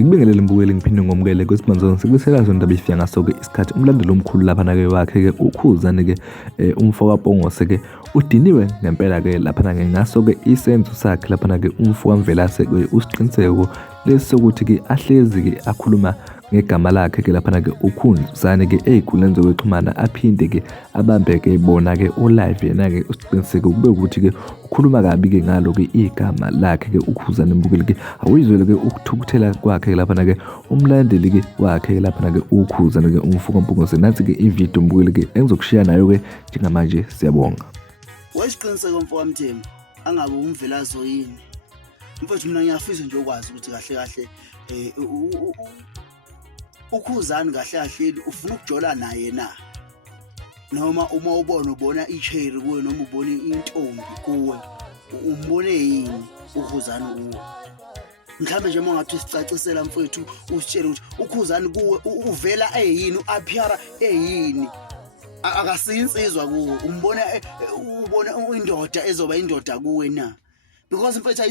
Ngikubingelele mbukeli ngiphinde ngomukele kwesibanzana sikusela zonke indaba ifika ngaso-ke isikhathi umlandeli omkhulu laphana-ke wakhe-ke uKhuzani-ke umfo kaPongose-ke udiniwe ngempela-ke laphana-ke ngaso-ke isenzo sakhe laphana-ke umfo kaMvelase-ke usiqiniseko lesi sokuthi-ke ahlezi-ke akhuluma ngegama lakhe-ke laphana-ke uKhuzani-ke ey'nkundleni zokuxhumana aphinde-ke abambe-ke bona-ke o-live yena-ke usiqiniseko kube ukuthi-ke ukhuluma kabi-ke ngalo-ke igama lakhe-ke uKhuzani mbukeli-ke awuyizwele-ke ukuthukuthela kwakhe laphana-ke umlandeli-ke wakhe laphana-ke uKhuzani-ke umfo kaMpungose nathi-ke ividiyo mbukeli-ke engizokushiya nayo-ke njengamanje siyabonga. Wesiqiniseko mfo kaMthembu angabe umvelazo yini mfethu mina ngiyafisa nje ukwazi ukuthi kahle kahle uKhuzani kahle kahle ufuna ukujola naye na noma uma ubona icherry kuwe noma ubona intombi kuwe umbone yini uKhuzani kuwe mhlambe nje mongathi sicacisela mfethu usitshela ukuthi uKhuzani kuwe uvela eyini uappear eyini akasinsizwa kuwe umbona ubona indoda ezoba indoda kuwe na because mfethu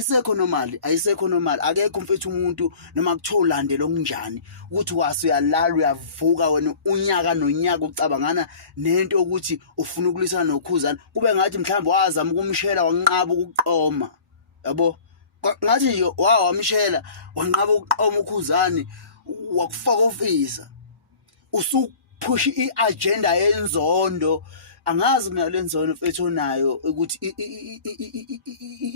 ayisekho normal akekho mfethu umuntu noma kutholandela okunjani ukuthi wase uyalala uyavuka wena unyaka nonyaka ucabangana nento ukuthi ufuna ukulisana noKhuzani kube ngathi mhlawumbe wazama ukumshela wanqaba ukuqoma yabo ngathi nje wamshela wanqaba ukuqoma uKhuzani wakufaka ofisa usuphush iagenda yenzondo angazi mina lenzondo mfethu onayo ukuthi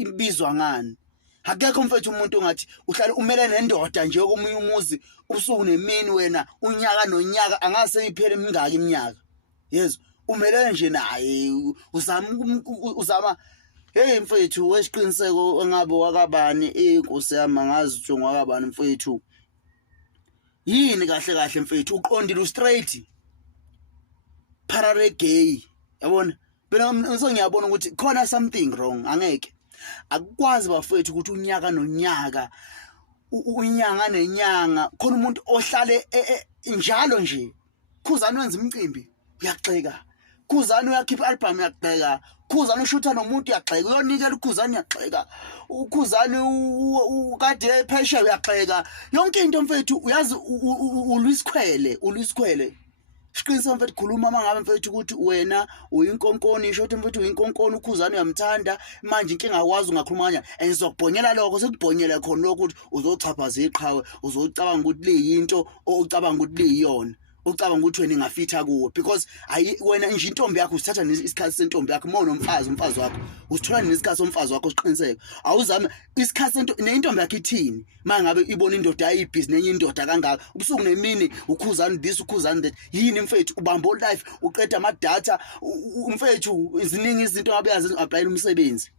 ibizwa ngani akekho mfethu umuntu ongathi uhlala umele nendoda nje komunye umuzi ubusuku nemini wena unyaka nonyaka angase iphele imingaki iminyaka yezo umelene nje naye uzama hey mfethu wesiqiniseko engabe wakabani inkosi yami angazi ukuthi ngwakabani mfethu yini kahle kahle mfethu uqondile straight parallel gay yabona phela ngiyabona ukuthi khona something wrong angeke akukwazi bafethu ukuthi unyaka nonyaka unyanga nenyanga khona umuntu ohlale njalo nje Khuzani wenza imicimbi uyaxeka Khuzani uyakhipha album uyaxeka Khuzani ushutha nomuntu uyaxeka uyonikela uKhuzani uyaxeka uKhuzani ukade ephesha uyaxeka yonke into mfethu uyazi uLwisikhwele siqinisa mfethu khuluma mangabe mfethu ukuthi wena uyinkonkoni isho ukuthi mfethu uyinkonkoni uKhuzani uyamthanda manje inkinga akwazi ungakhuluma kanya engizokubhonyela lokho sekubhonyela khona lokho ukuthi uzochaphaza iqhawe uzocabanga ukuthi liyinto ocabanga ukuthi liyiyona ucabanga ukuthi wena ingafitha kuwe because wena nje intombi yakho usithatha isikhathi sentombi yakho mona umfazi wakho usithola nesikhathi somfazi wakho siqiniseke awuzame isikhathi nentombi yakho ithini mangabe ibona indoda ayibhizi nenye indoda kangaka ubusuku nemini uKhuzani this uKhuzani that yini mfethu ubamba life uqeda ama data mfethu iziningi izinto ngabe yazi apply umsebenzi